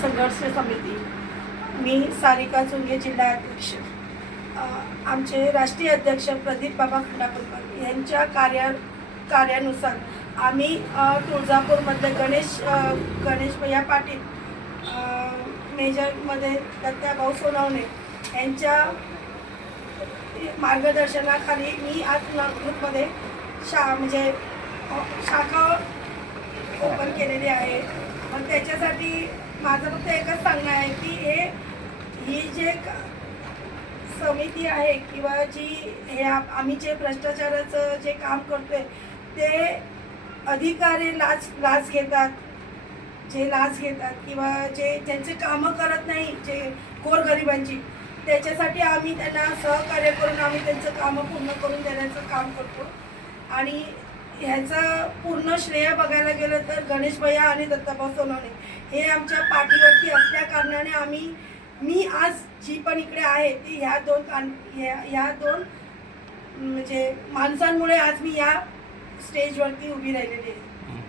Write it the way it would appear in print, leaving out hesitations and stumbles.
संघर्ष समिती, मी सारिका चुंगे जिल्हा अध्यक्ष, आमचे राष्ट्रीय अध्यक्ष प्रदीप बाबा खंडापूरकर यांच्या कार्यानुसार आम्ही तुळजापूरमधले गणेश भैया पाटील, मेजरमध्ये दत्ताभाऊ सोनवणे यांच्या मार्गदर्शनाखाली मी आज नागपूरमध्ये म्हणजे शाखा ओपन केलेली आहे. मग त्याच्यासाठी माझं फक्त एकच सांगणं आहे की ही जे समिती आहे किंवा जी आम्ही जे भ्रष्टाचाराचं जे काम करतोय ते अधिकारी लाच घेतात, जे लाच घेतात किंवा जे त्यांचे कामं करत नाही, जे गोरगरिबांची, त्याच्यासाठी आम्ही त्यांना सहकार्य करून आम्ही त्यांचं कामं पूर्ण करून देण्याचं काम करतो. आणि ह्याचं पूर्ण श्रेय बघायला गेलं तर गणेश भैया आणि दत्ताभाऊ सोनवणे हे आमच्या पाठीवरती असल्या कारणाने मी आज जी पण इकडे आहे ती ह्या दोन म्हणजे माणसांमुळे आज मी या स्टेजवरती उभी राहिलेली आहे.